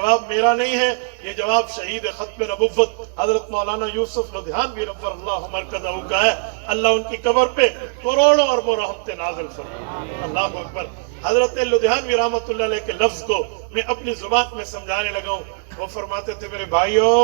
जवाब मेरा नहीं है, ये जवाब शहीद खत्म नबुव्वत हजरत मौलाना यूसुफ लुधियानवी रफ़्फ़रल्लाहु मरकज़हू का है। अल्लाह उनकी कब्र पे करोड़ों अरबों रहमतें नाज़िल फरमाए। अल्लाहु अकबर। हजरत लुधियानवी रहमतुल्लाह अलैह के लफ्ज को मैं अपनी जुबान में समझाने लगा हूँ। वो फरमाते थे, मेरे भाइयों,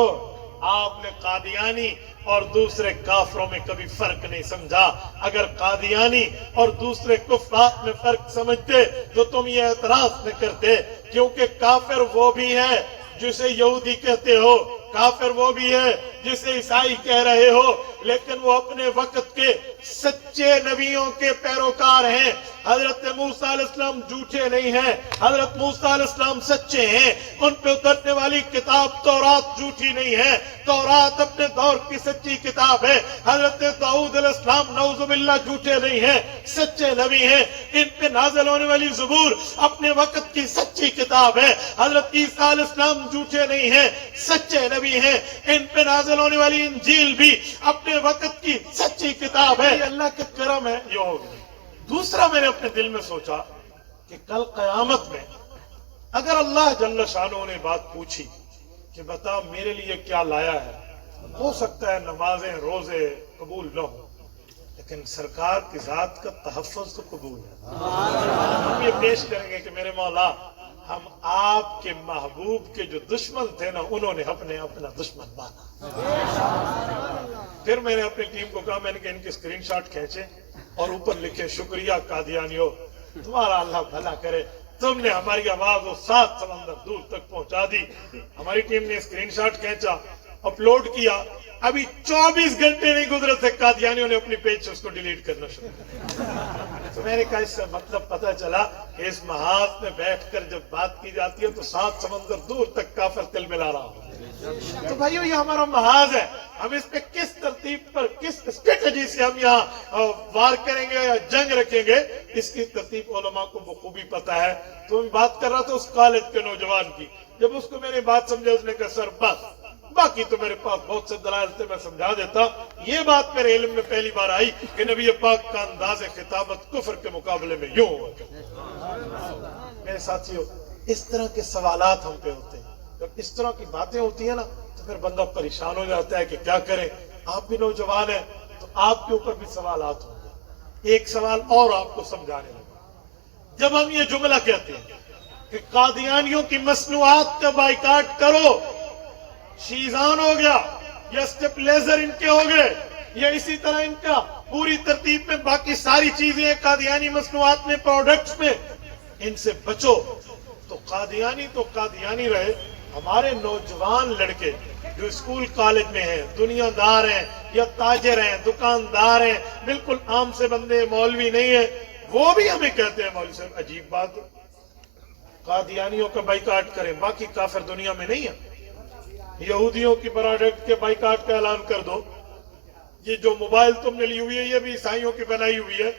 आपने कादियानी और दूसरे काफरों में कभी फर्क नहीं समझा। अगर कादियानी और दूसरे कुफार में फर्क समझते तो तुम ये एतराज न करते, क्योंकि काफिर वो भी है जिसे यहूदी कहते हो, काफिर वो भी है जिसे ईसाई कह रहे हो, लेकिन वो अपने वक्त के सच्चे नबियों के पैरोकार हैं। हजरत मूसा अलैहिस्सलाम झूठे नहीं हैं, हजरत मूसा अलैहिस्सलाम सच्चे हैं। उन पे उतरने वाली किताब तौरात झूठी नहीं है, तौरात अपने दौर की सच्ची किताब है। हजरत दाऊद अलैहिस्सलाम नऊजुबिल्लाह झूठे नहीं हैं, सच्चे नबी हैं। इन पे नाज़िल होने वाली ज़बूर अपने वक्त की सच्ची किताब है। हजरत ईसा अलैहिस्सलाम झूठे नहीं हैं, सच्चे नबी हैं। इन पे नाज़िल होने वाली इंजील भी अपने वक्त की सच्ची किताब है। अल्लाह के करम है, ये हो गया। दूसरा, मैंने अपने दिल में सोचा कि कल क़यामत में अगर अल्लाह जल्ल शानो ने बात पूछी कि बता मेरे लिए क्या लाया है, हो सकता है नमाजें रोजे कबूल न हो, लेकिन सरकार की जात का तहफ़्फ़ुज़ तो कबूल है। हम ये पेश करेंगे कि मेरे मौला, हम आपके महबूब के जो दुश्मन थे ना, उन्होंने अपने अपना दुश्मन माना। फिर मैंने अपनी टीम को कहा, मैंने कहा इनके स्क्रीनशॉट खींचे और ऊपर लिखे, शुक्रिया कादियानियों, तुम्हारा अल्लाह भला करे, तुमने हमारी आवाज वो 7 समंदर दूर तक पहुंचा दी। हमारी टीम ने स्क्रीनशॉट खींचा, अपलोड किया, अभी 24 घंटे नहीं गुजरे थे कादियानियों ने अपनी पेज से उसको डिलीट करना शुरू किया। तो मैंने कहा इससे मतलब पता चला कि इस महाज में बैठकर जब बात की जाती है तो 7 समंदर दूर तक काफिर तिल मिला रहा हो। तो भाइयों, ये हमारा महाज है, हम इस पे किस तरतीब पर, किस स्ट्रेटजी से हम यहाँ वार करेंगे या जंग रखेंगे, इसकी तरतीब उलमा को बखूबी पता है। तो मैं बात कर रहा था उस कॉलेज के नौजवान की, जब उसको मैंने बात समझा, उसने कहा सर बस, बाकी तो मेरे पास बहुत से दलाइल थे, मैं समझा देता। ये बात मेरे इल्म में पहली बार आई कि नबी पाक का अंदाज़े खिताबत कुफ्र के मुकाबले में यूं हुआ। मेरे साथियों, इस तरह के सवालात हम पे होते हैं। जब इस तरह की बातें होती है ना, तो फिर बंदा परेशान हो जाता है कि क्या करें। आप भी नौजवान हैं तो आपके ऊपर भी सवालात होंगे। एक सवाल और आपको समझाने लगा। जब हम ये जुमला कहते हैं कि कादियानियों की मसनूआत का बाइकाट करो, शीजान हो गया या स्टेपलेजर इनके हो गए, या इसी तरह इनका पूरी तरतीब में बाकी सारी चीजें कादियानी मसनूआत में, प्रोडक्ट्स में, इनसे बचो, तो कादियानी रहे। हमारे नौजवान लड़के जो स्कूल कॉलेज में हैं, दुनियादार हैं या ताजिर हैं, दुकानदार हैं, बिल्कुल आम से बंदे, मौलवी नहीं है, वो भी हमें कहते हैं मौलवी साहब अजीब बात है, कादियानियों का बाइकाट करें, बाकी काफिर दुनिया में नहीं है। यहूदियों की प्रोडक्ट के बाइकाट का ऐलान कर दो। ये जो मोबाइल तुमने ली हुई है, ये भी ईसाइयों की बनाई हुई है।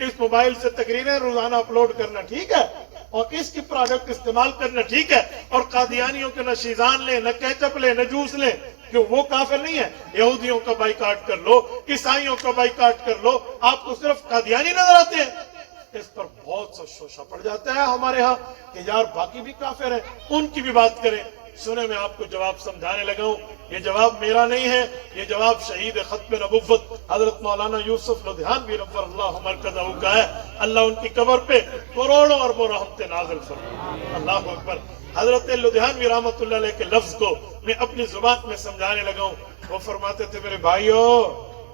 इस मोबाइल से तकरीरें रोजाना अपलोड करना ठीक है, और इसकी प्रोडक्ट इस्तेमाल करना ठीक है, और कादियानियों के न शीजान ले, न केचप ले, न जूस ले, क्यों वो काफिर नहीं है। यहूदियों का बाइकाट कर लो, ईसाइयों का बाइकाट कर लो, आपको सिर्फ कादियानी नजर आते हैं। इस पर बहुत सा शोशा पड़ जाता है हमारे यहाँ कि यार बाकी भी काफिर है, उनकी भी बात करें। सुने, मैं आपको जवाब समझाने लगा हूँ। ये जवाब मेरा नहीं है, ये जवाब शहीद खत्म नबुव्वत हजरत मौलाना यूसुफ लुधियानवी रफ़्फ़रल्लाहु मरकज़हू का है। अल्लाह उनकी कब्र पे करोड़ों अरबों रहमतें नाज़िल फरमाए। अल्लाहु अकबर। हजरत लुधियानवी रहमतुल्लाह अलैह के लफ्ज को मैं अपनी जुबान में समझाने लगा हूँ। वो फरमाते थे, मेरे भाइयों,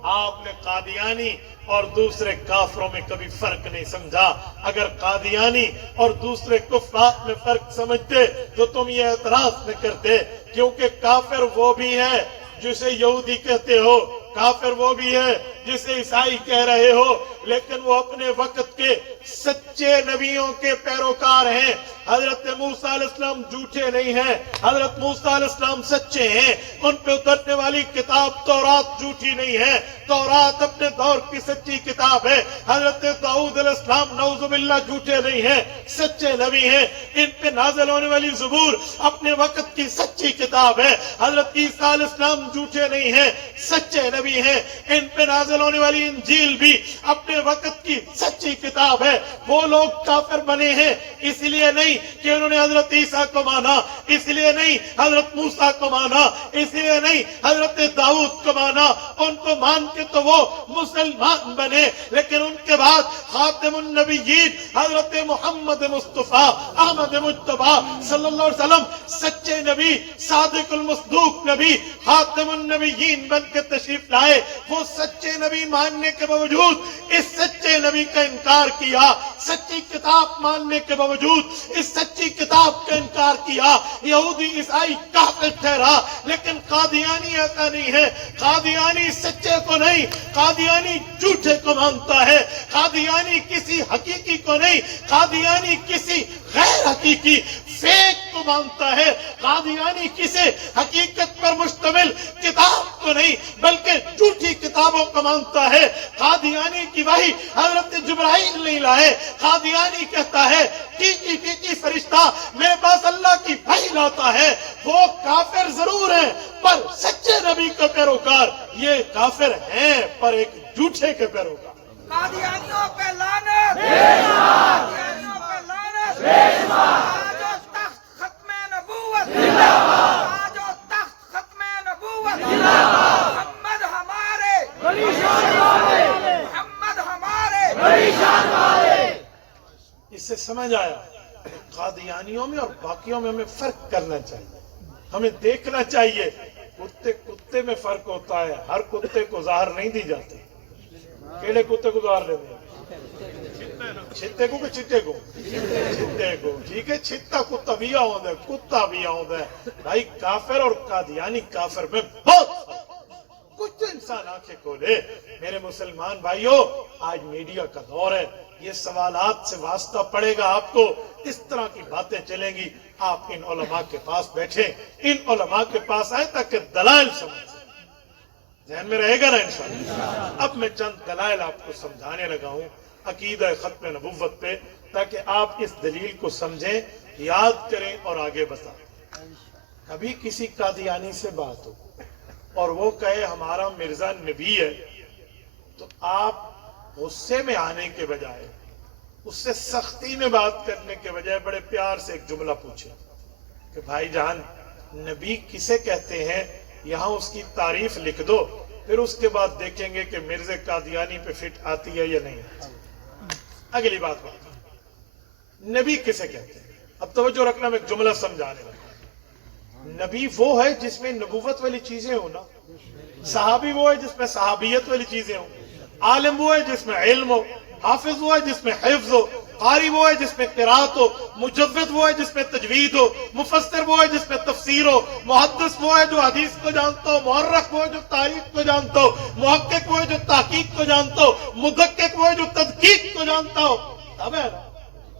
आपने कादियानी और दूसरे काफरों में कभी फर्क नहीं समझा। अगर कादियानी और दूसरे कुफार में फर्क समझते तो तुम ये एतराज न करते, क्योंकि काफिर वो भी है जिसे यहूदी कहते हो, काफिर वो भी है जिसे ईसाई कह रहे हो, लेकिन वो अपने वक्त के सच्चे नबियों के पैरोकार हैं। हजरत मूसा अलैहिस्सलाम झूठे नहीं हैं, हजरत मूसा अलैहिस्सलाम सच्चे हैं। उन पे उतरने वाली किताब तौरात झूठी नहीं है, तौरात अपने दौर की सच्ची किताब है। हजरत दाऊद अलैहिस्सलाम नऊजुबिल्लाह झूठे नहीं हैं, सच्चे नबी हैं। इन पे नाज़िल होने वाली ज़बूर अपने वक्त की सच्ची किताब है। हजरत ईसा अलैहिस्सलाम झूठे नहीं हैं, सच्चे नबी हैं। इन पे नाज़िल नाजिल होने वाली इंजील भी अपने वक्त की सच्ची किताब है। वो लोग काफिर बने हैं इसलिए नहीं कि उन्होंने हजरत ईसा को माना, इसलिए नहीं हजरत मूसा को माना, इसलिए नहीं हजरत दाऊद को माना, उनको मान के तो वो मुसलमान बने। लेकिन उनके बाद खातिमुन नबिय्यीन हजरत मोहम्मद मुस्तफा अहमद मुज्तबा सल्लल्लाहु अलैहि वसल्लम सच्चे नबी, सादिकुल मसदूक नबी, खातिमुन नबिय्यीन बन के तशरीफ लाए। वो सच्चे नबी मानने के बावजूद इस सच्चे नबी का इनकार किया, सच्ची किताब मानने के बावजूद इस सच्ची किताब का इनकार किया। यहूदी ईसाई काफिर ठहरा, लेकिन कादियानी ऐसा नहीं है। कादियानी सच्चे को नहीं, कादियानी झूठे को मानता है। कादियानी किसी हकीकी को नहीं, कादियानी किसी गैर हकीकी फेक को मानता है। कादियानी किसी हकीकत पर मुश्तमिल किताब को नहीं बल्कि झूठी किताबों को मानता है। कादियानी की वही हजरत जिब्राइल नहीं लाए। कादियानी कहता है टीटी टीटी फरिश्ता मेरे पास अल्लाह की वही लाता है। वो काफिर जरूर है पर सच्चे नबी के पैरोकार। ये काफिर हैं पर एक झूठे के पैरोकार। कादियानियों पे लानत, कादियानियों पे लानत, ताजो तख्त खत्मे नबूवत जिंदाबाद, ताजो तख्त खत्मे नबूवत जिंदाबाद। मोहम्मद हमारे, बड़ी शान वाले, मोहम्मद हमारे, बड़ी शान वाले। इससे समझ आया कादियानियों में और बाकियों में हमें फर्क करना चाहिए, हमें देखना चाहिए। कुत्ते कुत्ते में फर्क होता है, हर कुत्ते को ज़हर नहीं दी जाती। केड़े कुत्ते को ज़हर देते हैं? छित्ते को कि चिट्टे को? छित्ते को, ठीक है। छित्ता कुत्ता भी आउंदा है, कुत्ता भी आउंदा है। भाई काफिर और कादियानी काफिर में बहुत कुछ इंसान आंखें खोले। मेरे मुसलमान भाइयों, आज मीडिया का दौर है, ये सवालात से वास्ता पड़ेगा आपको। इस तरह की बातें चलेंगी, आप इन उलमा के पास बैठे, इन उलमा के पास आए ताकि दलाइल समझ ध्यान में रहेगा ना इंशाअल्लाह। अब मैं चंद दलाइल आपको समझाने लगा हूं अकीदा खत्म नबुव्वत पे, ताकि आप इस दलील को समझें, याद करें और आगे बताएं। कभी किसी कादियानी से बात हो और वो कहे हमारा मिर्जा नबी है, तो आप गुस्से में आने के बजाय, उससे सख्ती में बात करने के बजाय बड़े प्यार से एक जुमला पूछे कि भाईजान नबी किसे कहते हैं, यहाँ उसकी तारीफ लिख दो, फिर उसके बाद देखेंगे कि मिर्जे कादियानी पे फिट आती है या नहीं आती। अगली बात नबी किसे कहते हैं। अब तवज्जो रखना, मैं एक जुमला समझाने लगा। नबी वो है जिसमें नबूवत वाली चीजें हो ना, सहाबी वो है जिसमें सहाबियत वाली चीजें हो, आलिम वो है जिसमें इल्म हो, हाफिज वो है जिसमें हिफ्ज हो, कारी वो है जिसमें किरात हो, मुजव्विद वो है जिसमें तजवीद हो, मुफस्सिर वो है जिसमें तफसीर हो, मुहद्दिस वो है जो हदीस को जानता हो, मुअर्रिख वो है जो तारीख को जानता हो, मुहक्किक वो है जो तहकीक को जानता हो, मुदक्किक वो है जो तदकीक को जानता हो। अब है ना,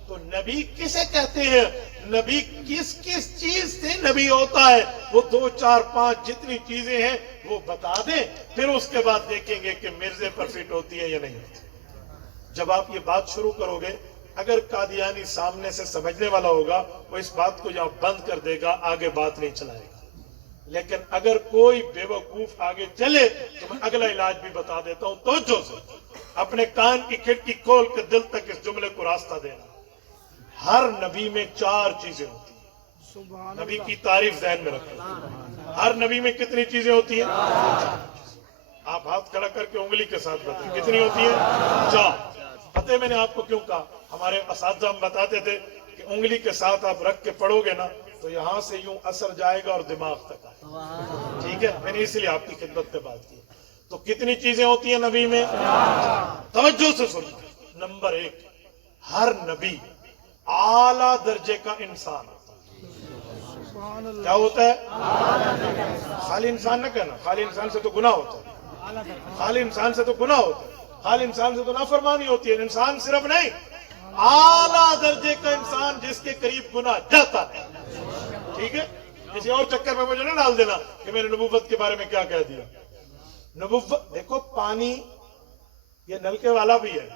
तो नबी किसे कहते हैं, नबी किस किस चीज से नबी होता है, वो 2 4 5 जितनी चीजें हैं वो बता दें, फिर उसके बाद देखेंगे कि मिर्जे पर फिट होती है या नहीं होती। जब आप ये बात शुरू करोगे, अगर कादियानी सामने से समझने वाला होगा, वो इस बात को यहाँ बंद कर देगा, आगे बात नहीं चलाएगा। लेकिन अगर कोई बेवकूफ आगे चले तो मैं अगला इलाज भी बता देता हूँ। तवज्जो से अपने कान की खिड़की खोल के दिल तक इस जुमले को रास्ता देना। हर नबी में 4 चीजें होती हैं। नबी की तारीफ ज़हन में रखो। हर नबी में कितनी चीजें होती हैं? आप हाथ खड़ा करके उंगली के साथ बताएं कितनी होती है? 4। पता है मैंने आपको क्यों कहा? हमारे असातिज़ा हम बताते थे कि उंगली के साथ आप रख के पढ़ोगे ना, तो यहाँ से यूं असर जाएगा और दिमाग तक आएगा। ठीक है, मैंने इसलिए आपकी खिदमत पे बात की। तो कितनी चीजें होती हैं नबी में? तवज्जो से सुनना। नंबर 1, हर नबी आला दर्जे का इंसान होता है। क्या होता है? खाली इंसान न कहना, खाली इंसान से तो गुनाह होता है, खाली इंसान से तो गुनाह होता है, खाली इंसान से तो नाफरमानी होती है। इंसान सिर्फ नहीं, आला दर्जे का इंसान जिसके करीब गुनाह जाता है। ठीक है, किसी और चक्कर में मुझे ना डाल देना कि मैंने नबूवत के बारे में क्या कह दिया। नबूवत देखो, पानी ये नलके वाला भी है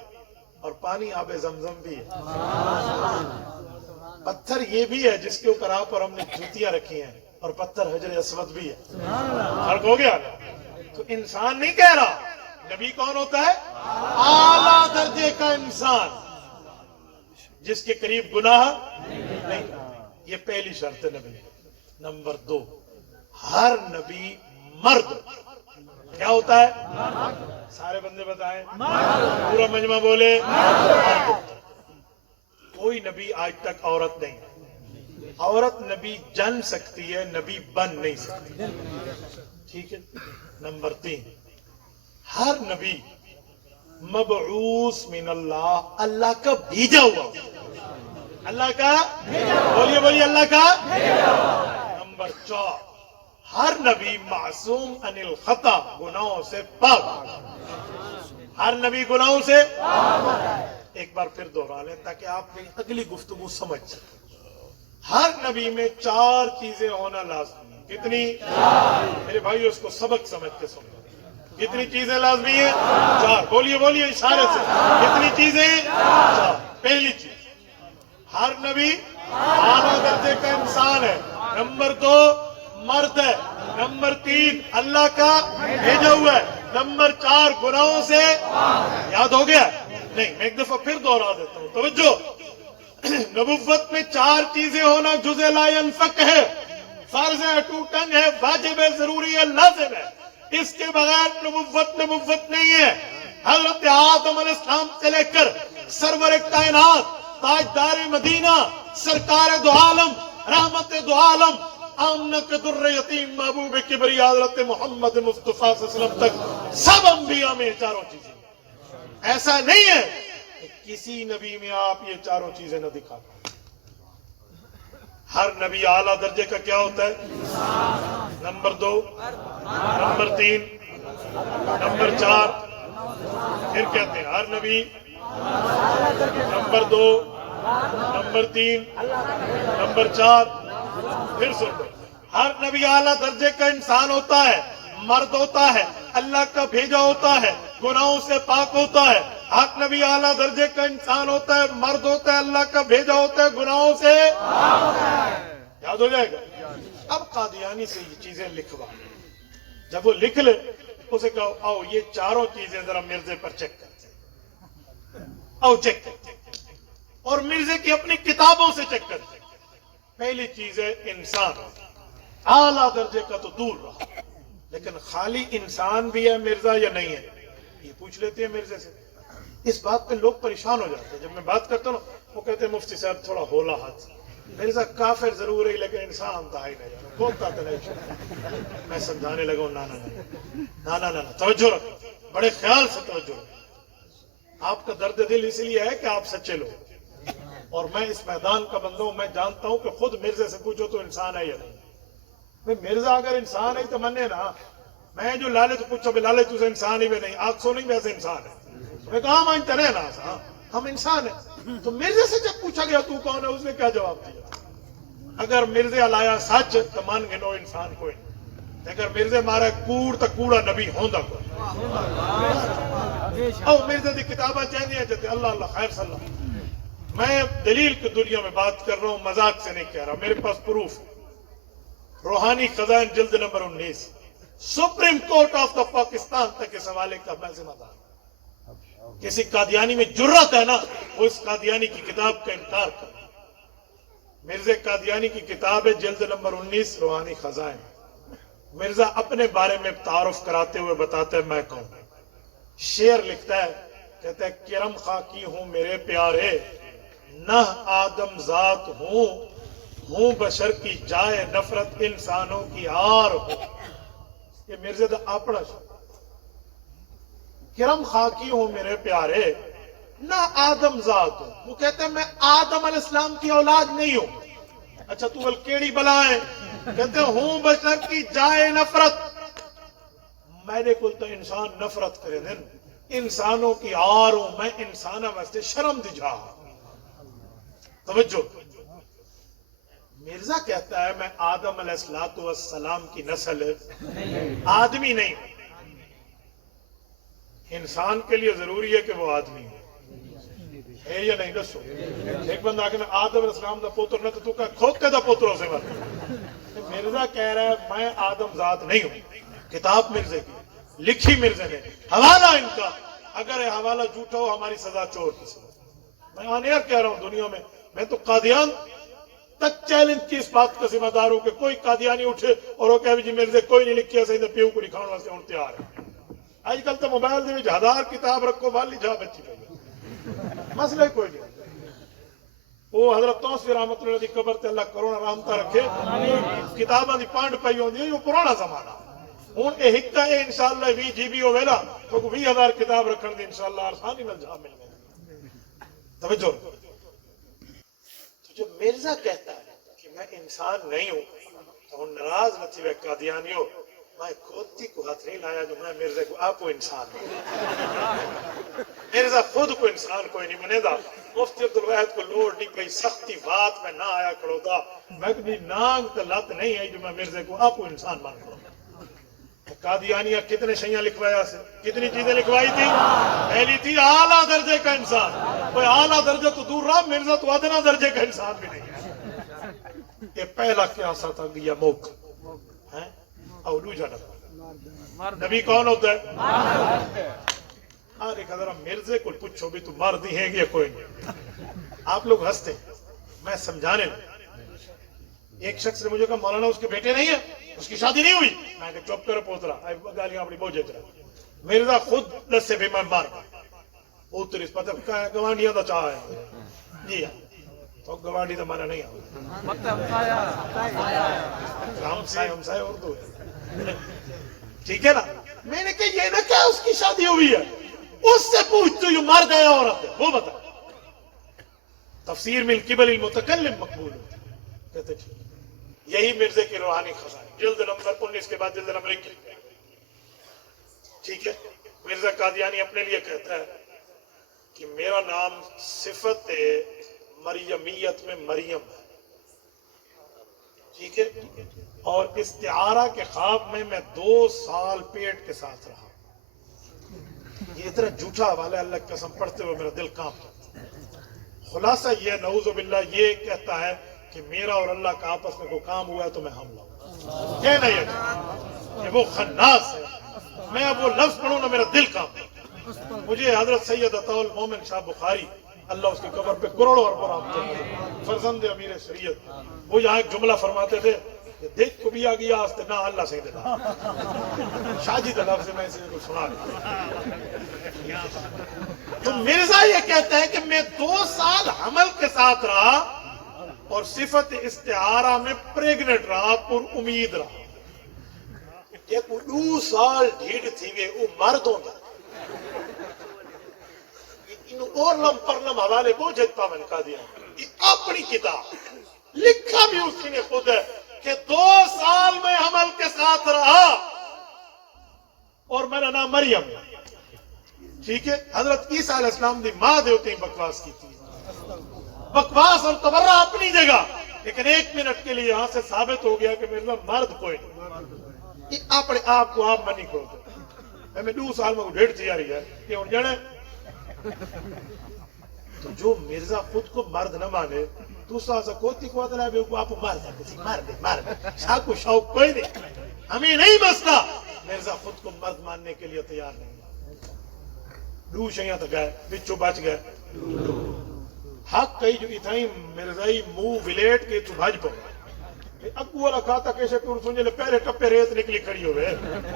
और पानी आबे ज़मज़म भी है। पत्थर ये भी है जिसके ऊपर आप और हमने जूतियां रखी हैं, और पत्थर हजर अस्वद भी है। फर्क हो गया ना? तो इंसान नहीं कह रहा, नबी कौन होता है? आला दर्जे का इंसान, जिसके करीब गुनाह नहीं। ये पहली शर्त है नबी। नंबर 2, हर नबी मर्द। क्या होता है? सारे बंदे बताएं, पूरा मजमा बोले। कोई नबी आज तक औरत नहीं। औरत नबी जन सकती है, नबी बन नहीं सकती। ठीक है। नंबर 3, हर नबी मबऊस मिन अल्लाह, अल्लाह का भेजा हुआ। अल्लाह का, बोलिए बोलिए, अल्लाह का। नंबर 4, हर नबी मासूम अनिल खता, गुनाहों से पाक। हर नबी गुनाहों से। एक बार फिर दोहरा लें ताकि आप मेरी अगली गुफ्तगू समझ सकें। हर नबी में 4 चीजें होना लाजमी है। कितनी? मेरे भाई उसको सबक समझ के सुनो। कितनी चीजें लाजमी है? 4। बोलिए बोलिए इशारे से, कितनी चीजें? 4। पहली चीज, हर नबी आला दर्जे का इंसान है। नंबर 2, मर्द है। नंबर 3, अल्लाह का भेजा हुआ है। नंबर 4, गुनाहों से। याद हो गया? नहीं, मैं एक दफा फिर दोहरा देता हूं, तवज्जो। नबुव्वत में 4 चीजें होना जुज़े ला यनफक है, फर्ज है, टूटन है, वाजिब है, जरूरी है, लाजिम है। इसके बगैर नबुव्वत नहीं है। हजरत आदम अलैहिस्सलाम से लेकर सरवर कायनात, ताजदार मदीना, सरकार दो आलम, रहमत दो आलम, आमना के दुर्रे यतीम, महबूब किबरिया हजरत मोहम्मद मुस्तफा सल्लल्लाहु अलैहि वसल्लम तक सब अंबिया में 4 चीजें। ऐसा नहीं है कि किसी नबी में आप ये 4 चीजें न दिखा पाए। हर नबी आला दर्जे का क्या होता है? Number 2, number 3, number 4। फिर कहते हैं हर नबी नंबर 2, नंबर 3, नंबर 4। फिर सुन लो, हर नबी आला दर्जे का इंसान होता है, मर्द होता है, अल्लाह का भेजा होता है, गुनाहों से पाक होता है। हर नबी आला दर्जे का इंसान होता है, मर्द होता है, अल्लाह का भेजा होता है, गुनाहों से। याद हो जाएगा? अब कादियानी से ये चीजें लिखवा। जब वो लिख ले, उसे कहो आओ ये 4 चीजें जरा मिर्जे पर चेक करते, आओ चेक करते, और मिर्जे की अपनी किताबों से चेक करते। पहली चीज है इंसान। आला दर्जे का तो दूर रहा, लेकिन खाली इंसान भी है मिर्जा या नहीं है, ये पूछ लेते हैं मिर्जे से। इस बात पे लोग परेशान हो जाते हैं। जब मैं बात करता हूँ ना, वो कहते हैं मुफ्ती साहब थोड़ा होला हाथ, मिर्जा काफिर जरूर है लेकिन इंसान था ही नहीं, बोलता तो नहीं। मैं समझाने लगा ना ना ना ना ना, तवज्जो रखो, बड़े ख्याल से तवज्जो रखो। आपका दर्द दिल इसलिए है कि आप सच्चे लोग, और मैं इस मैदान का बंदा हूं। मैं जानता हूं कि खुद मिर्जे से पूछो तो इंसान है या नहीं। भाई मिर्जा अगर इंसान है तो मने ना, मैं जो लाले तो पूछो लाले तुझे इंसान ही भी नहीं, आग सो नहीं वैसे इंसान है। मैं कहा मानते रहे ना, हम इंसान है। तो मिर्जे से जब पूछा गया तू कौन है, उसने क्या जवाब दिया? अगर मिर्जे अलाया सच तो मान गिनो इंसान कोई नहीं, अगर मिर्जे मारा कूड़ तो कूड़ा नबी होंदा कोई। मिर्जे की किताबा चाहिए जाते, अल्लाह अल्लाह खैर सल्ला। मैं दलील की दुनिया में बात कर रहा हूं, मजाक से नहीं कह रहा, मेरे पास प्रूफ। रूहानी खजान जिल्द number 19, Supreme Court of the Pakistan तक इस हवाले का मैं जिम्मेदार। किसी कादियानी में जुर्रत है ना, वो इस कादियानी की किताब का इनकार कर। मिर्जा कादियानी की किताब है, जिल्द नंबर 19, रूहानी खजान। मिर्जा अपने बारे में तारुफ कराते हुए बताते हैं मैं कौन। शेर लिखता है, कहता है किरम खाकी हूं मेरे प्यारे, न आदम जात हूं बशर की जाए नफरत इंसानों की आर हो। ये मिर्जा दा अपना किरम खाकी हूं मेरे प्यारे, ना आदम जात हूं। वो कहते हैं मैं आदम अलैहिस्सलाम की औलाद नहीं हूं। अच्छा तू बल केड़ी बला है? कहते हूं बशर की जाए नफरत, मेरे को तो इंसान नफरत करे दिन, इंसानों की आर हूं मैं, इंसान वास्ते शर्म दिजा। तवज्जो, मिर्जा कहता है मैं आदम अलैहिस्सलाम की नस्ल आदमी नहीं। इंसान के लिए जरूरी है कि वो आदमी है या नहीं? दसो। एक बंदा आके आदम अलैहिस्सलाम का पुत्र न तो तू कह खोते का पुत्र हो से मिर्जा कह रहा है मैं आदम जात नहीं हूं, किताब मिर्जे की, लिखी मिर्जा ने, हवाला इनका, अगर ये हवाला झूठा हो हमारी सजा चोर की सजा। मैं ऑन एयर कह रहा हूं दुनिया में, मैं तो कादियान तक चैलेंज की इस बात का जिम्मेदार हूं कि कोई कादियानी उठे और वो कहे जी मिर्जे कोई नहीं लिखिया सही प्यू को लिखाने वास्ते हूं तैयार है। आजकल तो मोबाइल दे 1000 किताब रखो वाली जा बच्ची पे मसला कोई नहीं। वो हजरत तौसीर रहमतुल्लाह दी कब्र ते अल्लाह करोड़ रहमत रखे, किताबां दी पांड पई होंदी है, वो पुराना जमाना। हुन ए हिक्का ए इंशाअल्लाह 20 GB होवे ना तो 20,000 किताब रखण दी इंशाअल्लाह आसानी नाल जा मिल गई। तवज्जो। तो जो मिर्जा कहता है कि मैं इंसान नहीं हूं तो नाराज न थी वे कादियानियो, मैं खोती को हाथ नहीं लाया जो मैं मिर्जा को आपको इंसान मिर्जा खुद को इंसान कोई नहीं बनेगा। मुफ्ती अब्दुल वाहिद को लोड नहीं पई, सख्ती बात में ना आया खड़ोता, मैं कभी नांग तो लत नहीं आई जो मैं मिर्जे को आपको इंसान मान करूं। कादियानिया कितने शैया लिखवाया से, कितनी चीजें लिखवाई थी। पहली थी आला दर्जे का इंसान, कोई आला दर्जा तो दूर रहा, मिर्जा तो अदना दर्जे का इंसान भी नहीं है। ये पहला क्या सा था गया मौका है। और दूसरा नबी कौन होता है? अरे जरा मिर्जे को पूछो भी तू मर्द है या कोई नहीं। आप लोग हंसते, मैं समझाने लगा। एक शख्स ने मुझे कहा मौलाना उसके बेटे नहीं है, उसकी शादी नहीं हुई। मैं कहा चुप करो पोतरा, गालियां अपनी बहुत जच रहा। मिर्जा खुद दस से बेमान मार उतरी पता गवांडिया का चाह है जी हाँ, तो गवांडी तो माना नहीं हमसाए उर्दू ठीक है ना। मैंने कहा ये ना क्या उसकी शादी हुई है, उससे पूछ तो ये मर गया औरत है वो बता। तफसीर मिल किबल मुतकल्लिम मकबूल कहते यही मिर्जे की रूहानी खजाना, जिल्द नंबर 19 के बाद जिल्द नंबर 21। ठीक है, मिर्जा कादियानी अपने लिए कहता है कि मेरा नाम सिफत मरियमियत में मरियम है। ठीक है, और इस्तिआरा के ख्वाब में मैं 2 साल पेट के साथ रहा। ये इतना झूठा हवाला अल्लाह की कसम पढ़ते हुए मेरा दिल कांप जाता है। खुलासा ये नऊज़ु बिल्लाह ये कहता है कि मेरा और अल्लाह का आपस में कोई काम हुआ है तो मैं हमला हूं। कहना ये वो खन्नास है, मैं अब वो लफ्ज पढ़ूं ना मेरा दिल कांपता। मुझे हजरत सैयद अताउल मोमिन शाह बुखारी अल्लाह उसकी कब्र पे करोड़ों अरबों रहमत फरजंद अमीर शरीयत, वो यहाँ एक जुमला फरमाते थे कि देख को भी आ गया आस्ते ना अल्लाह से देना शाजी तलब से मैं इसे को सुना। तो मिर्जा ये कहता है कि मैं 2 साल हमल के साथ रहा और सिफत इस्तिआरा में प्रेग्नेंट रहा, पुर उम्मीद रहा। एक 2 साल ढीठ थी वे वो मर्द होता इन और लम परलम हवाले को जगता मन का दिया। अपनी किताब लिखा भी उसी ने खुद है कि 2 साल में हमल के साथ रहा और मेरा नाम मरियम। ठीक है, हजरत ईसा अलैहिस्सलाम दी मां दे उते बकवास की थी। बकवास और तबर्रा अपनी जगह, लेकिन 1 मिनट के लिए यहां से साबित हो गया कि मेरे मर्द कोई नहीं। अपने आप को आप मनी करो मैं 2 साल में 1.5 तैयारी है ये हूं जाने। तो जो मिर्जा खुद को मर्द न माने तू कोती को आप मार दे शाकू शौक कोई नहीं, हमें नहीं बसता। मिर्जा खुद को मर्द मानने के लिए तैयार नहीं। 2 शैया तो गए बिचो बच गए हक कई जो इथाई मिर्जाई मुंह विलेट के तू भज पो अगू वाला खाता कैसे तू सुन ले पहले टप्पे रेत निकली खड़ी हो गए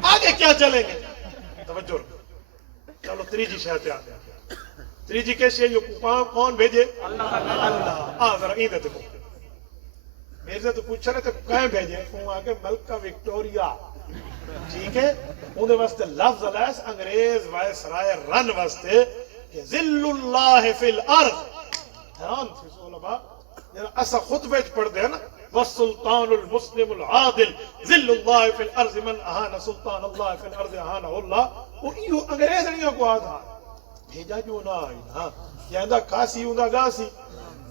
आगे क्या चलेंगे। तवज्जो चलो त्रीजी शह पे आ गया। त्रीजी कैसे ये कौन भेजे अल्लाह। जरा ईद देखो मिर्जा तो पूछ रहे थे कहीं भेजे आगे मलका विक्टोरिया। ठीक है, उनके वास्ते लफ्ज अलैस अंग्रेज वायसराय रन वास्ते कि जिल्लुल्लाह फिल अर्ज। हैरान थी सुलभा जरा ऐसा खुतबे पढ़ते हैं ना वसुल्तानुल मुस्लिमुल आदिल जिल्लुल्लाह फिल अर्ज मन अहाना सुल्तान अल्लाह फिल अर्ज अहाना अल्लाह। वो यो अंग्रेज नहीं को आधा भेजा जो ना आई ना कहता कासी उदा गासी।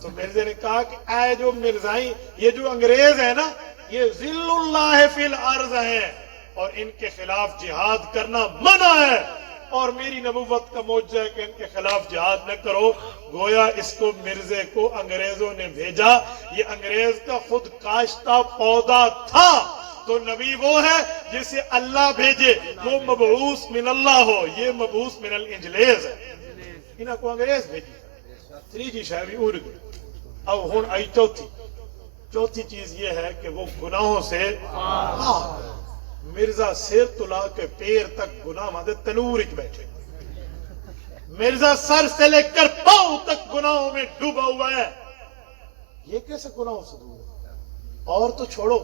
तो मिर्जे ने कहा कि आए जो मिर्जाई ये जो अंग्रेज है ना ये जिल्लुल्लाह फिल अर्ज है और इनके खिलाफ जिहाद करना मना है और मेरी नबुव्वत का मौजूद है कि इनके खिलाफ जिहाद न करो। गोया इसको मिर्जे को अंग्रेजों ने भेजा, ये अंग्रेज का खुद काश्ता पौधा था تو نبی وہ ہے جسے اللہ بھیجے، وہ مبعوث من اللہ ہو، یہ مبعوث من الانجلیز ہے، انہاں کو انگریز بھیجی، تیجی شاعری اردو۔ اب ہن آئی چوتھی چیز یہ ہے کہ وہ گناہوں سے پاک۔ مرزا سر تلا کے پیر تک گناہ مادے تنور وچ بیٹھے، مرزا سر سے لے کر پاؤں تک گناہوں میں ڈوبا ہوا ہے، یہ کیسے گناہوں سے دور ہے؟ اور تو چھوڑو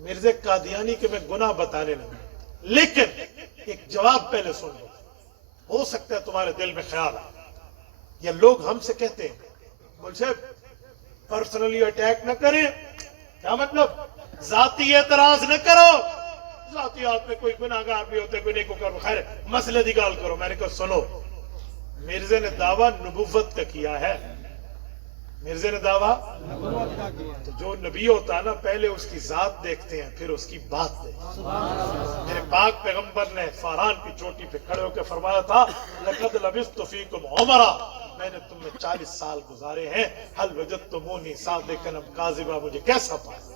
مرزا قادیانی کے میں گناہ بتانے لگا، لیکن ایک جواب پہلے سن لو، ہو سکتا ہے تمہارے دل میں خیال آئے، یہ لوگ ہم سے کہتے ہیں مجھے پرسنلی اٹیک نہ کریں، کیا مطلب؟ ذاتی اعتراض نہ کرو، ذاتیات میں کوئی گناہگار بھی ہوتے، کوئی نیکو کرو، خیر مسئلے دی گال کرو۔ میں نے کہا سنو، مرزا نے دعویٰ نبوت کا کیا ہے، مرزا نے دعویٰ، تو جو نبی ہوتا ہے نا پہلے اس کی ذات دیکھتے ہیں پھر اس کی بات دیکھتے ہیں۔ میرے پاک پیغمبر نے فاران کی چوٹی پہ کھڑے ہو کے فرمایا تھا لقد لبثت فیکم عمرا، میں نے تم میں 40 سال گزارے ہیں، هل وجدتمونی صادقا ام کاذبا، مجھے کیسا پایا؟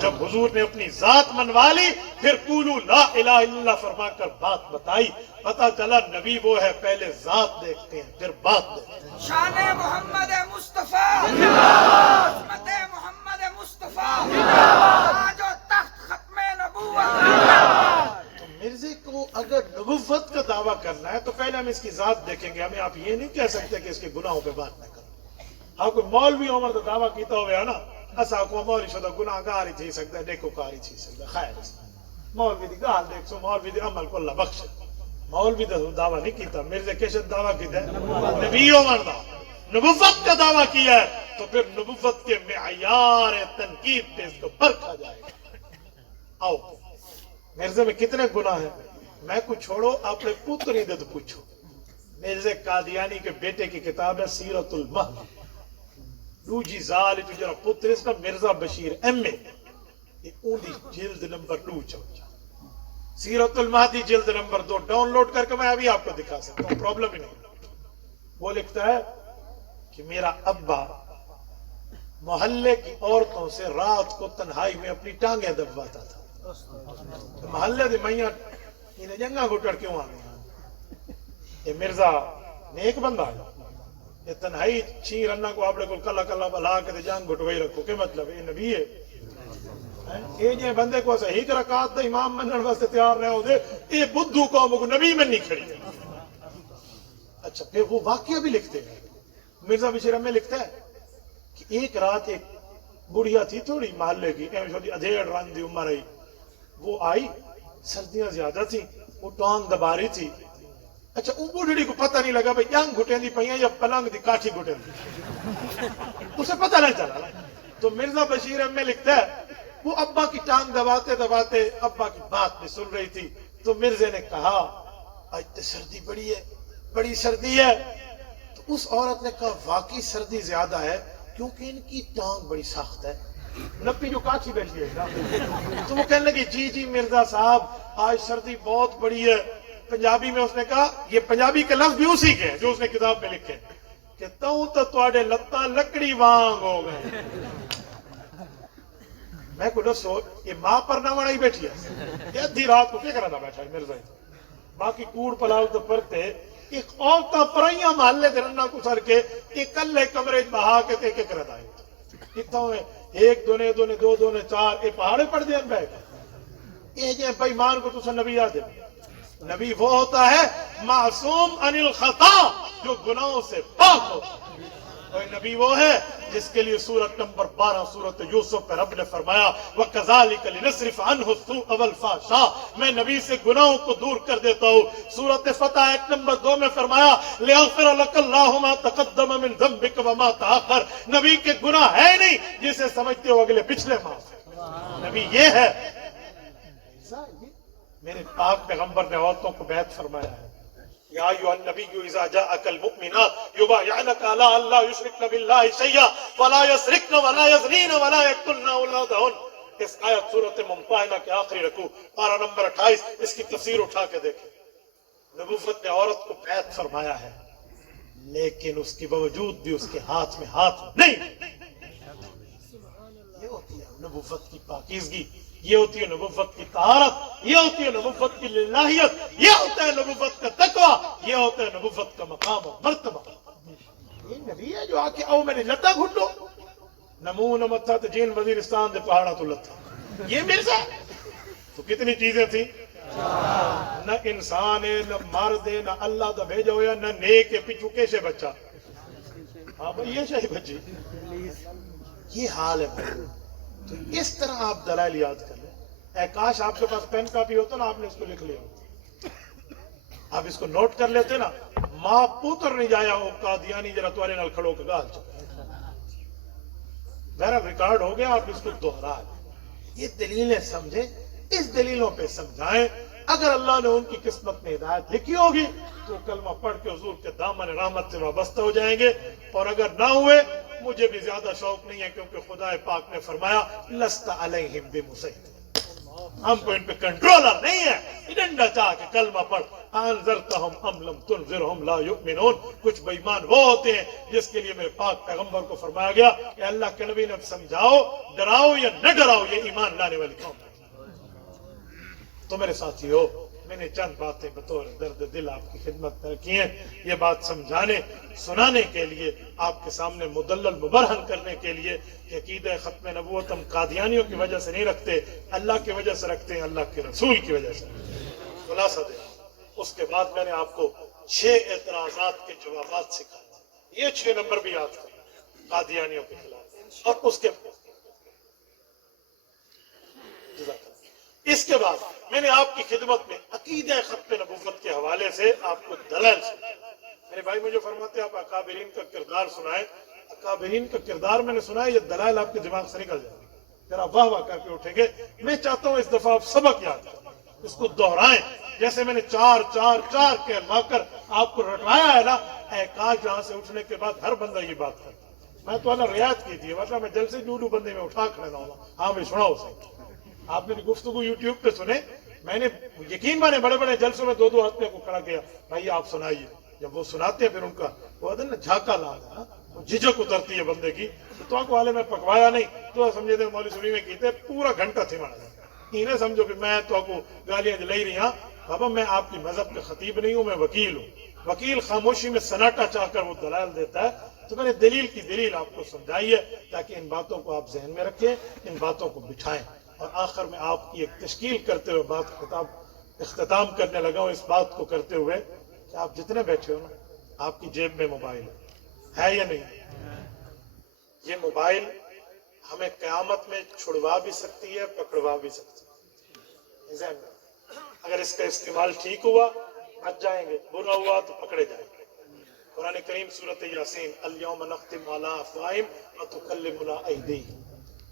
جب حضور نے اپنی ذات منوا لی پھر قولوا لا الہ الا اللہ فرما کر بات بتائی، پتا چلا نبی وہ ہے پہلے ذات دیکھتے ہیں پھر بات دیکھتے ہیں۔ شان محمد مصطفیٰ، عظمت محمد مصطفیٰ، تاج و تخت ختم نبوت۔ تو مرزے کو اگر نبوت کا دعویٰ کرنا ہے تو پہلے ہم اس کی ذات دیکھیں گے، ہمیں آپ یہ نہیں کہہ سکتے کہ اس کے گناہوں پہ بات نہ کریں۔ ہاں کوئی مولوی عمر کا دعویٰ کیتا ہوئے نا، اسا کو مولوی شدہ گناہگار ہی تھی سکتا ہے، نیکوکار ہی تھی سکتا ہے، خیر اس مولوی دی گال دیکھ سو، مولوی دی عمل کو اللہ بخشے، مولوی دا دعویٰ نہیں کیتا، مرزا کیسے دعویٰ کیتا ہے؟ نبی عمر دا نبوت کا دعویٰ کیا ہے، تو پھر نبوت کے معیار تنقید پہ اس کو پرکھا جائے گا۔ آؤ مرزا میں کتنے گناہ ہیں؟ میں کو چھوڑو، اپنے پتر دے تو پوچھو۔ مرزا قادیانی کے بیٹے کی کتاب ہے سیرت المہدی، دوجی زال جو جرا پتر اس کا مرزا بشیر ایم اے، یہ اونی جلد نمبر 2 چوچا، سیرت المہدی جلد نمبر 2 ڈاؤن لوڈ کر کے میں ابھی آپ کو دکھا سکتا ہوں، پرابلم ہی نہیں۔ وہ لکھتا ہے کہ میرا ابا محلے کی عورتوں سے رات کو تنہائی میں اپنی ٹانگیں دبواتا تھا، محلے دی میاں انہیں جنگا گھٹڑ کیوں آ گیا؟ یہ مرزا نیک بندہ ہے، یہ تنہائی چھی رنہ کو اپنے کو کلا کلا بلا کے جان گھٹوئی رکھو، کہ مطلب یہ نبی ہے؟ یہ جے بندے کو صحیح رکعت دا امام منن واسطے تیار رہے ہو دے، یہ بدھو قوم کو نبی میں نہیں کھڑی ہے۔ اچھا پھر وہ واقعہ بھی لکھتے ہیں، مرزا بشیر میں لکھتا ہے کہ ایک رات ایک بڑھیا تھی تھوڑی محلے کی، ادھیڑ رنگ دی عمر آئی، وہ آئی، سردیاں زیادہ تھی، وہ ٹانگ دبا رہی تھی۔ اچھا وہ بوڑھڑی کو پتہ نہیں لگا بھئی جنگ گھٹیں دی پہیاں یا پلنگ دی کاٹھی گھٹیں دی، اسے پتہ نہیں چلا۔ تو مرزا بشیر میں لکھتا ہے وہ ابا کی ٹانگ دباتے دباتے ابا کی بات بھی سن رہی تھی، تو مرزا نے کہا آج تو سردی بڑی ہے، بڑی سردی ہے۔ تو اس عورت نے کہا واقعی سردی زیادہ ہے کیونکہ ان کی ٹانگ بڑی سخت ہے، نپی جو کاچی بیٹھی ہے نا۔ تو وہ کہنے لگی جی جی مرزا صاحب آج سردی بہت بڑی ہے۔ پنجابی میں اس نے کہا، یہ پنجابی کے لفظ بھی اسی کے ہیں جو اس نے کتاب میں لکھے کہ تو تواڈے لتاں لکڑی وانگ ہو گئے۔ میں کو دسو یہ ماں پر نہ وڑائی بیٹھی ہے، یہ ادھی رات کو کیا کرنا بیٹھا ہے مرزا؟ باقی کوڑ پلاؤ تو پرتے ایک عورتاں پرائیاں محلے دے رنہ کو سر کے ایک کلے کمرے بہا کے تے کے کرتا ہے اتنا ہوئے ایک دونے دونے دو دونے چار، یہ پہاڑے پڑ دیں بیٹھ یہ جے بھائی مان کو تو نبی یاد ہے۔ نبی وہ ہوتا ہے معصوم عن الخطا، جو گناہوں سے پاک ہوتا ہے۔ اور نبی وہ ہے جس کے لیے سورت نمبر 12 سورت یوسف پہ رب نے فرمایا وَكَذَلِكَ لِنَصْرِفَ عَنْهُ السُّوءَ وَالْفَحْشَاءَ، میں نبی سے گناہوں کو دور کر دیتا ہوں۔ سورت فتح 1 نمبر 2 میں فرمایا لِيَغْفِرَ لَكَ اللَّهُ مَا تَقَدَّمَ مِنْ ذَنبِكَ وَمَا تَأَخَّرَ، نبی کے گناہ ہے نہیں جسے سمجھتے ہو اگلے پچھلے معاف، نبی یہ ہے۔ میرے پاک پیغمبر نے عورتوں کو بیعت فرمایا ہے، یا ایھا النبی اذا جاءک المؤمنات یبایعنک علی ان لا یشرکن باللہ شیئا ولا یسرقن ولا یزنین ولا یقتلن اولادہن۔ اس آیت سورۃ ممتحنہ کے آخری رکوع پارہ نمبر 28، اس کی تفسیر اٹھا کے دیکھیں۔ نبوت نے عورت کو بیعت فرمایا ہے لیکن اس کے باوجود بھی اس کے ہاتھ میں ہاتھ نہیں۔ یہ ہوتی ہے نبوت کی پاکیزگی۔ ये होती है नबुव्वत की तारत, ये होती है नबुव्वत की लिल्लाहियत, ये होता है नबुव्वत का तकवा, ये होता है नबुव्वत का मकाम और मर्तबा। ये नबी है जो आके आओ मैंने लता घुटो नमू नमथा तो जीन वजीरिस्तान दे पहाड़ा तो लता, ये मिर्जा। तो कितनी चीजें थी, न इंसान है, न मर्द है, न अल्लाह का भेजा हुआ, न नेक है, पिछू कैसे बच्चा। हाँ भाई ये शाही बच्ची, ये हाल है। तो इस तरह आप दलाल याद कर लें। काश आपके पास पेन कापी होता ना, आपने इसको लिख लिया होता, आप इसको नोट कर लेते ना। मां पुत्र नहीं जाया वो कादियानी जरा तुम्हारे नाल खड़ो के गाल मेरा रिकॉर्ड हो गया, आप इसको दोहरा। ये दलीलें समझे, इस दलीलों पे समझाएं। अगर अल्लाह ने उनकी किस्मत में हिदायत लिखी होगी तो कलमा पढ़ के हुजूर के दामन रहमत से वाबस्ता हो जाएंगे। और अगर ना हुए, मुझे भी ज्यादा शौक नहीं है, क्योंकि खुदा पाक ने फरमाया लस्ता अलैहिम बिमुसैतिर, हमको इन पे कंट्रोलर नहीं है। डंडा चाह के कलमा पढ़, अनज़रतहुम अम लम तुनज़िरहुम ला युमिनून। कुछ बेईमान वो होते हैं जिसके लिए मेरे पाक पैगंबर को फरमाया गया कि अल्लाह के नबी ने समझाओ, डराओ या न डराओ, ये ईमान लाने वाली कौम है। तो मेरे साथियों, मैंने चंद बातें बतौर दर्द दिल आपकी खिदमत में रखी हैं। ये बात समझाने सुनाने के लिए, आपके सामने मुदल्लल मुबरहन करने के लिए कि अकीदा खत्म नबूवत हम कादियानियों की वजह से नहीं रखते, अल्लाह की वजह से रखते हैं, अल्लाह के रसूल की वजह से। खुलासा दे। उसके बाद मैंने आपको 6 एतराजात के जवाब सिखाए। ये 6 नंबर भी याद करें कादियानियों के खिलाफ। और इसके बाद मैंने आपकी खिदमत में अकीदा खत्म नबूवत के हवाले से आपको दलाल सुनाए। मेरे भाई मुझे फरमाते आप अकाबिरीन का किरदार सुनाए। अकाबिरीन का किरदार मैंने सुना है, ये दलाल आपके दिमाग से निकल जाएंगे, जरा वाह वाह करके उठेंगे। मैं चाहता हूं इस दफा आप सबक याद करें, इसको दोहराएं। जैसे मैंने 4 4 4 के माकर आपको रटवाया है ना, काश यहां से उठने के बाद हर बंदा ये बात करता। मैं तो अल्लाह रियायत की थी, वरना मैं जलसे जूडू बंदे में उठा खड़ा रहूंगा। हाँ भाई सुनाओ उसे। आप मेरी गुफ्तगू यूट्यूब पे सुने, मैंने यकीन माने बड़े बड़े जलसों में 2-2 आदमियों को खड़ा किया, भाई आप सुनाइए। जब वो सुनाते हैं फिर उनका वो ना झाका लाना, झिझक उतरती है बंदे की। तो आपको वाले में पकवाया नहीं तो समझे थे मौली सुनी में कीते पूरा घंटा थी माना। इन्हें समझो कि मैं तो आपको गालियां जलाई रही। हाँ बाबा, मैं आपकी मजहब का खतीब नहीं हूं, मैं वकील हूँ। वकील खामोशी में सन्नाटा चाहकर वो दलाल देता है। तो मैंने दलील की दलील आपको समझाई है, ताकि इन बातों को आप जहन में रखें, इन बातों को बिठाएं। और आखिर में आपकी एक तश्कील करते हुए बात इख्तिताम करने लगा हूं, इस बात को करते हुए कि आप जितने बैठे हो ना, आपकी जेब में मोबाइल है या नहीं? ये मोबाइल हमें क़यामत में छुड़वा भी सकती है, पकड़वा भी सकती है। अगर इसका इस्तेमाल ठीक हुआ बच जाएंगे, बुरा हुआ तो पकड़े जाएंगे। कुरान करीम सूरत यासीन, अल-यौम नख्तिमु अला अफ़वाहिहिम व तुकल्लिमुना अयदीहिम,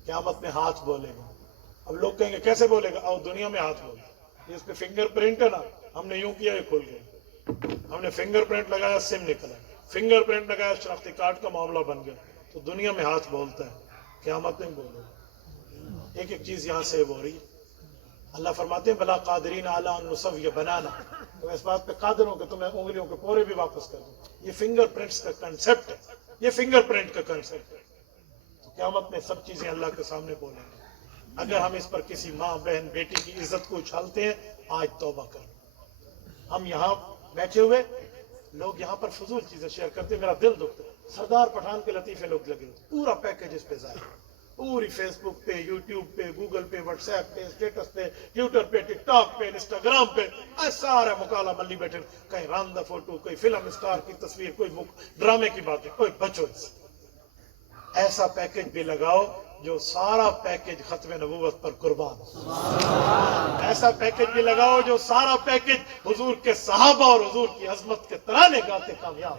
क़यामत में हाथ बोलेगा। अब लोग कहेंगे कैसे बोलेगा? और दुनिया में हाथ बोले, इस पे फिंगरप्रिंट है ना, हमने यूं किया ये खुल गया, हमने फिंगरप्रिंट लगाया सिम निकला, फिंगरप्रिंट लगाया शनाख्ती कार्ड का मामला बन गया। तो दुनिया में हाथ बोलता है, क़यामत में बोलेगा। एक एक चीज यहाँ सेव हो रही है। अल्लाह फरमाते हैं बला कादिरीन अला अन नुसव्विय बनाना, तो इस बात पे कादिर हो कि तुम्हें उंगलियों के पोरे भी वापस कर दूं। ये फिंगरप्रिंट्स का कंसेप्ट है, ये फिंगरप्रिंट का कंसेप्ट है। तो क़यामत में सब चीजें अल्लाह के सामने बोलेंगे। अगर हम इस पर किसी माँ बहन बेटी की इज्जत को उछालते हैं, आज तौबा कर। हम यहाँ बैठे हुए लोग यहाँ पर फजूल चीजें शेयर करते हैं, मेरा दिल दुखता है। सरदार पठान के लतीफे लोग लगे होते, पूरा पैकेज इस पे जाए, पूरी फेसबुक पे, यूट्यूब पे, गूगल पे, व्हाट्सएप पे, स्टेटस पे, ट्विटर पे, टिकटॉक पे, इंस्टाग्राम पे, सारा मुकाला मल्ली बैठे। कहीं रांदा फोटो, कोई फिल्म स्टार की तस्वीर, कोई ड्रामे की बातें, कोई बचो इससे। ऐसा पैकेज भी लगाओ जो सारा पैकेज खत्म नबूवत पर कुर्बान। ऐसा पैकेज भी लगाओ जो सारा पैकेज हुजूर के सहाबा और हुजूर की अजमत के तराने गाते कामयाब।